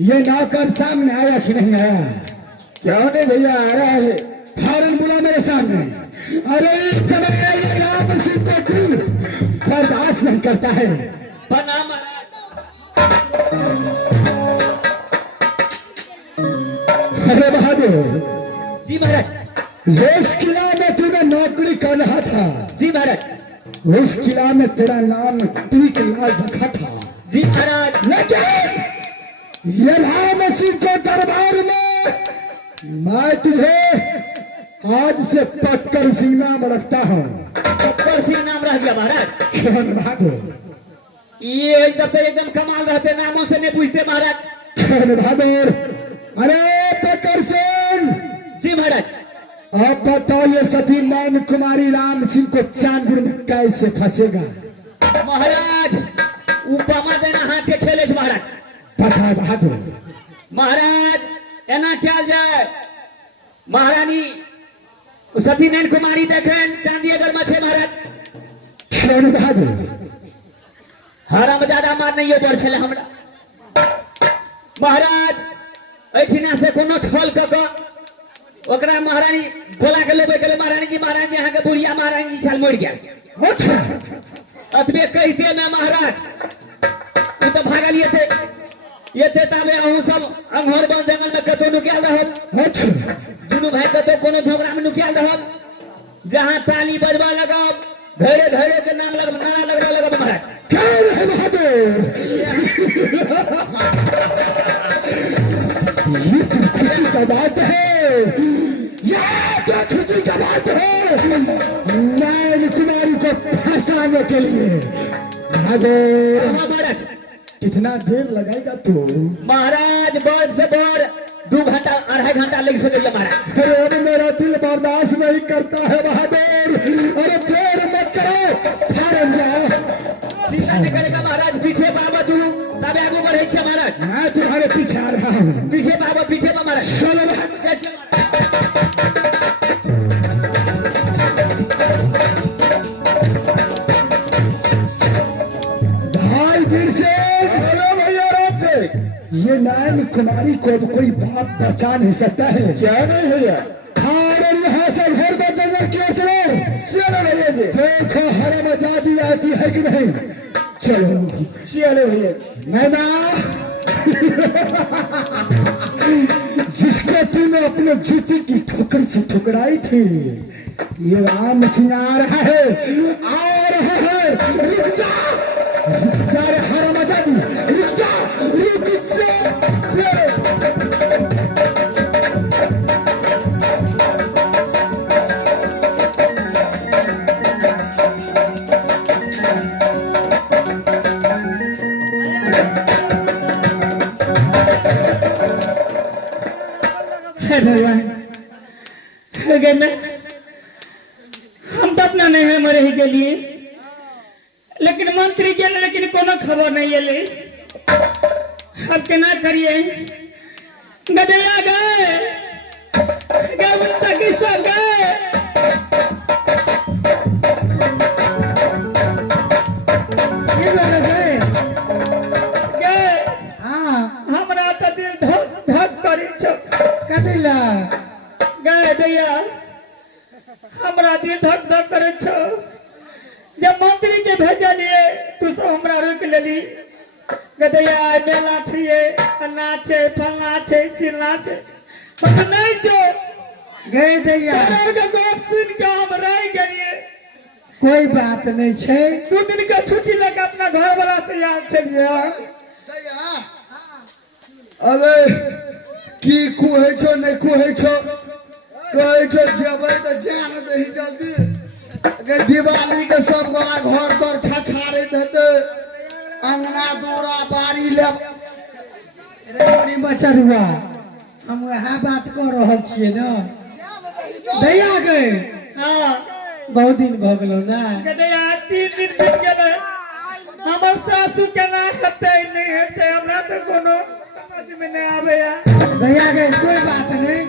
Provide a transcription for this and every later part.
ये नौकर सामने आया कि नहीं आया? क्यों नहीं भैया, आ रहा है। फौरन बुला मेरे सामने। अरे इस समय ये राम सिंह को तू बर्दाश्त नहीं करता है। प्रणाम। अरे बहादुर जी महाराज। जिस किला में तूने नौकरी कर रहा था, जी महाराज। उस किला में तेरा नाम टीक लाल रखा था। जी महाराज। लेकिन ये राम सिंह के दरबार में मैं तुझे आज से पक्कर सिंह नाम रखता हूँ। पक्कर सिंह नाम रह गया महाराज। कौन बहादुर? ये तो एकदम कमाल रहते, नामों से नहीं पूछते महाराज। कौन बहादुर? अरे पक्कर सिंह। जी महाराज। अब बताओ ये सती नैन कुमारी राम सिंह को चांदुर में कैसे फंसेगा? महाराज उपमा देना हाथ के खेले महाराज। पता बहादुर। महाराज एना क्या जाए, महारानी सती नैन कुमारी देखें चांदी अगर मछे महाराज। कौन बहादुर? हराम ज्यादा मार नहीं हो छे हमरा महाराज। ऐठिना से कोनो छल क ओकरा महारानी बोला के लेबे के महारानी जी यहाँ के बुढ़िया महारानी जी छल मर गया। अच्छा अतबे कहते ना महाराज, तू तो भागल ये थे ताबे अहू सब अंगोर बन जंगल में कतो नुकियाल रहत। अच्छा दुनू भाई कतो कोनो झोगरा में नुकियाल रहत। जहां ताली बजवा लगाब धैर्य धैर्य के नाम लग नारा लगा महाराज। क्या है बहादुर? ये तो खुशी का बात है, ये तो खुशी का बात है नैन कुमारी को फंसाने के लिए। बहादुर महाराज कितना देर लगाएगा तू? महाराज बड़ से बड़ 2 घंटा 2.5 घंटा लग सके महाराज। अरे मेरा दिल बर्दाश्त नहीं करता है बहादुर। अरे देर मत करो, फारम जाओ। सीधा निकलेगा महाराज। पीछे बाबा दुनू तबे आगू बढ़े छे महाराज। मैं तुम्हारे पीछे आ रहा हूँ। पीछे बाबा महाराज। चलो महाराज। कैसे भाई वीर से भैया राम से ये नैन कुमारी को तो कोई बाप बचा नहीं सकता है। क्या नहीं भैया? और यहाँ से घर में जंगल क्यों चलो भैया जी? देखो हरम आजादी आती है कि नहीं? चलो चलो भैया। नैना जिसको तूने अपने जूती की ठोकर से ठुकराई थी, ये राम सिंह आ रहा है, आ रहा है। रुक जा रे हरम आजादी, रुक जा, रुक जा। हे भगवान, अगर मैं हम तो अपना नहीं है मरे ही के लिए, लेकिन मंत्री के लिए लेकिन कोनो खबर नहीं है ले। अब केना करिए? गदया गए उनसा किस्सा गए। ये वाला गए गए हाँ हमरा तो दिल धक धक करी छ। कदिला गए दैया हमरा दिल धक धक करे छ। जब मंत्री के भेजलिए तू सब हमरा रोक लेली। गदैया मेला छिए, नाचे फलना छे चिल्ला छे, हम नहीं जो गए दैया तारा के गप सुन के हम रह गए। कोई बात नहीं छे। 2 दिन का छुट्टी लेके अपना घर वाला से याद चलिए। अरे की कुहे छो नहीं कुहे छो, कहे छो जेबै तो जान दही जल्दी। अगर दिवाली के सब बड़ा घर तर छछारे देते, अंगना दूरा बारी ले। रे बचरुआ हम वह बात कर रहा छिए ना। दैया गए हां बहुत दिन भ गेलो ना। गदैया 3 दिन बीत गेले। हमर सासू केना हेतै नहीं हेतै हमरा तो कोनो समझ में नहीं आवे या। दैया गए कोई बात नहीं,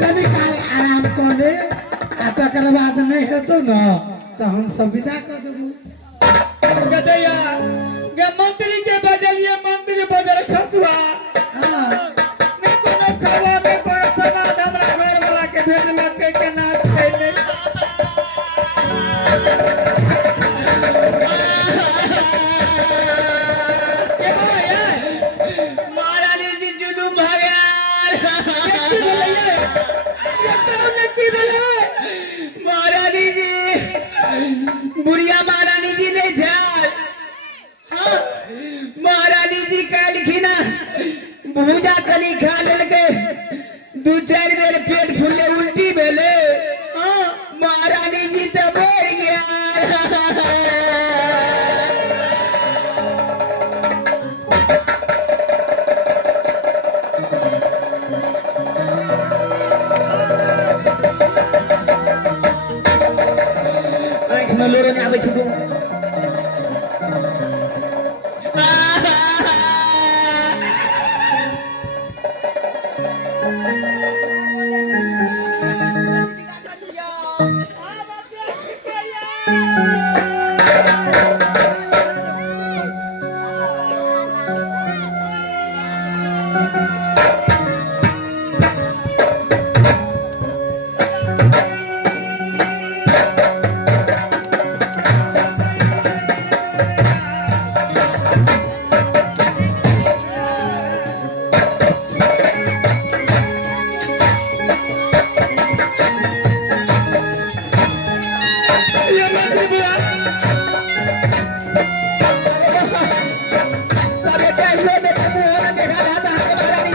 कभी काल आराम कर ले आ तकर बाद नहीं हेतो ना तो हम सब विदा कर देबू। गदैया गे मंत्री के बजलिए, मंत्री बजल खसुआ हाँ ने कोनो खबर में पर समाज हमरा घर वाला के भेजलक के नाच कैले। के भाई महारानी जी जुलूम भगल। की बोलिए ये कौन की बोले? महारानी जी बुढ़िया महारानी जी नहीं झाल। हाँ महारानी जी कहलखिन भूजा कनी खा लेलके, 2-4 बेर पेट फूलले उल्टी भेले। हाँ महारानी जी तो मर गया। आँख में लोड़ो नहीं आवे छै। ये मंत्री बुआ तबे क्या हुआ? देखो मुंह में देखा रहा था महारानी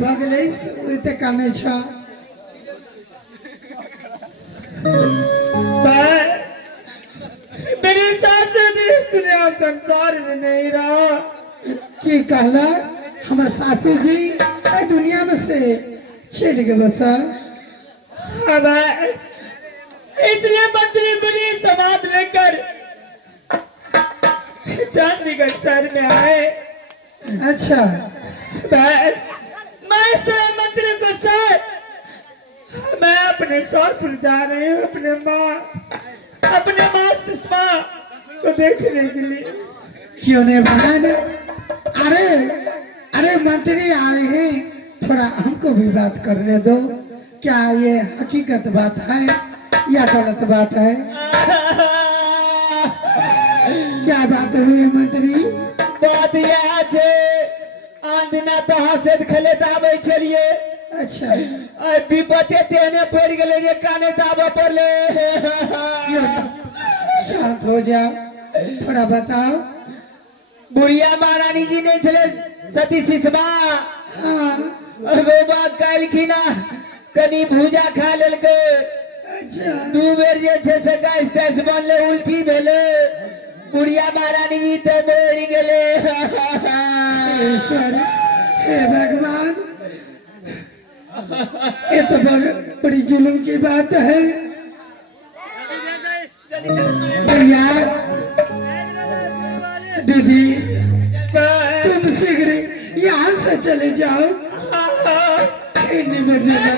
भऽ गेलै ओते काने छ मेरे साथ इस दुनिया संसार में नहीं रहा। की कहला हमर सासू जी ए दुनिया में से चल गए बसल हाँ भाई, इसलिए मंत्री मेरी समाज लेकर चांदीगढ़ शहर में आए। अच्छा मैं इस मंत्री को साथ मैं अपने ससुर जा रही हूँ, अपने माँ सुषमा को देखने के लिए। क्यों नहीं बहन अरे अरे मंत्री आए हैं थोड़ा हमको भी बात करने दो क्या ये हकीकत बात है या गलत बात है क्या बात हुई मंत्री बात यह है आंधना तो हंसत खेलत आवे छलिए अच्छा विपत्ति तेने पड़ गए जे काने दाबा पड़ले शांत हो जाओ थोड़ा बताओ बुढ़िया महारानी जी ने चले सती सिसबा हाँ वो बात कहलखिन कनी भूजा खा लेलके अच्छा 2 बेर जे छे से गैस तैस बनले उल्टी भेले बुढ़िया महारानी जी तो मर गेले ईश्वर हे भगवान ये तो बड़ी जुल्म की बात है भैया दीदी तुम शीघ्र यहाँ से चले जाओ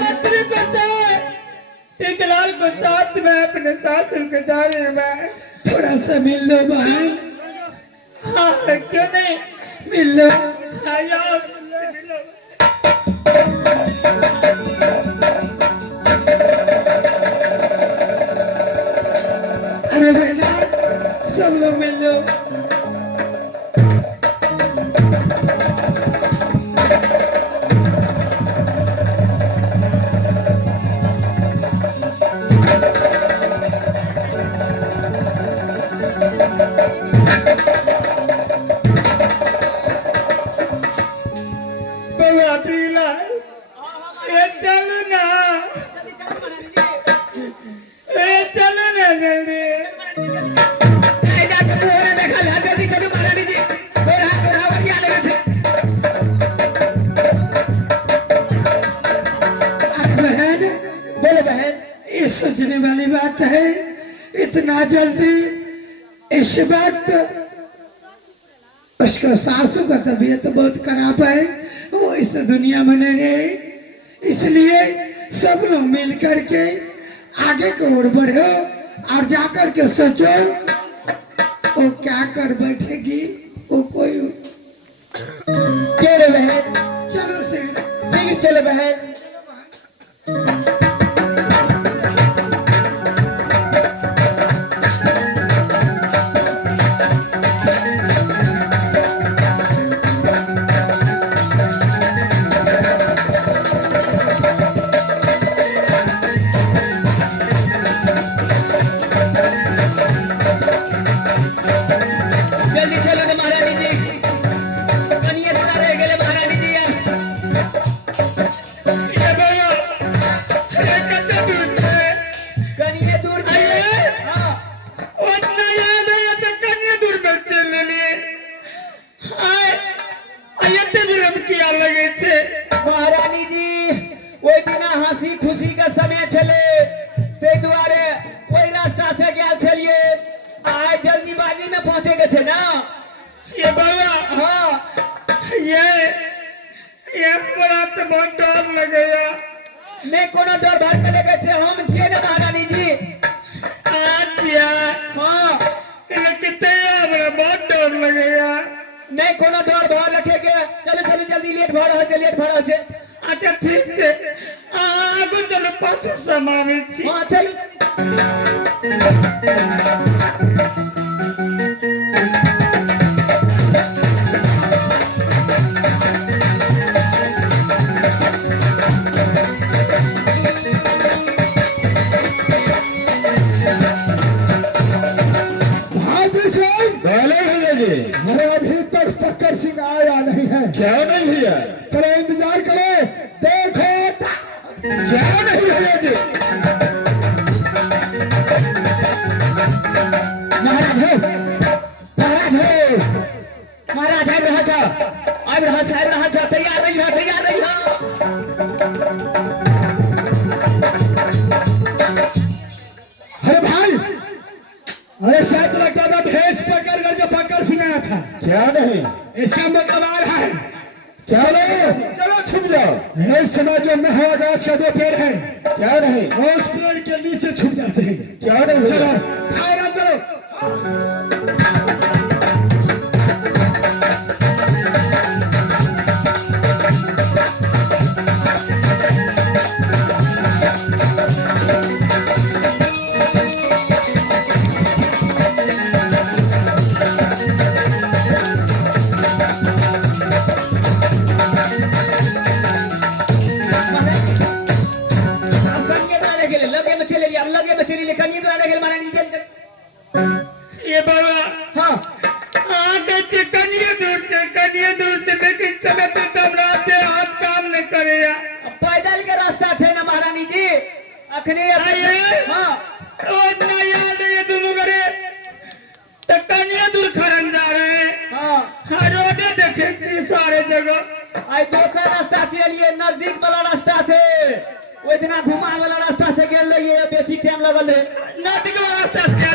मंत्री को साथ टिकलाल को साथ में अपने सासुर के जा रही हूँ मैं। थोड़ा सा मिल लो बहन हाँ क्यों नहीं मिल लो आओ, मिलो। अरे बहना सब लोग मिल लो सोचने वाली बात है इतना जल्दी इस वक्त उसको सासू का तबीयत बहुत खराब है वो इस दुनिया में नहीं रहे इसलिए सब लोग मिल करके आगे की ओर बढ़ो और जाकर के सोचो वो क्या कर बैठेगी वो कोई चलो बहन चलो शीघ्र चलो बहन। महारानी जी वो दिन हंसी खुशी का समय चले ते दुआरे वही रास्ता से गया चलिए आज जल्दीबाजी में पहुंचे के थे ना ये बाबा। हाँ ये बड़ा तो बहुत डर लगेगा नहीं कोनो डर भाग के लेके थे हम थे ना महारानी जी अच्छा हाँ इन्हें कितने बहुत डर लगेगा नहीं कोनो डर भार रखेगे चलो चलो जल्दी लेट भर रहा है अच्छा ठीक है आगो चलो पाछू समावे छी हां चलो अरे अभी तक टक्कर सिंह आया नहीं है क्या नहीं भैया चलो इंतजार करो सिखाया था। क्या नहीं? इसका मतलब आ रहा है चलो चलो छुप जाओ। है समय जो महवा गाछ का 2 पेड़ है, क्या नहीं? और उस पेड़ के नीचे छुप जाते हैं। क्या नहीं? चलो आओ ना, चलो। अब कन्या बनाने के लिए लगे में चले लिए, अब लगे में चले लिए कन्या बनाने के लिए महारानी जी जल्दी। ये बाबा हाँ आगे से कन्या दूर से लेकिन चलते तब रात हाथ काम नहीं करेगा। पैदल के रास्ता थे ना महारानी जी, अखनी हाँ इतना याद है ये दोनों करे तो कन्या दूर खरन जा रहे हैं। हाँ रोडे देखे सारे जगह। आई दूसरा रास्ता से लिए नजदीक वाला रास्ता से, वो इतना घुमा वाला रास्ता से गेल रही है, बेसी टाइम लगल है। नजदीक वाला रास्ता से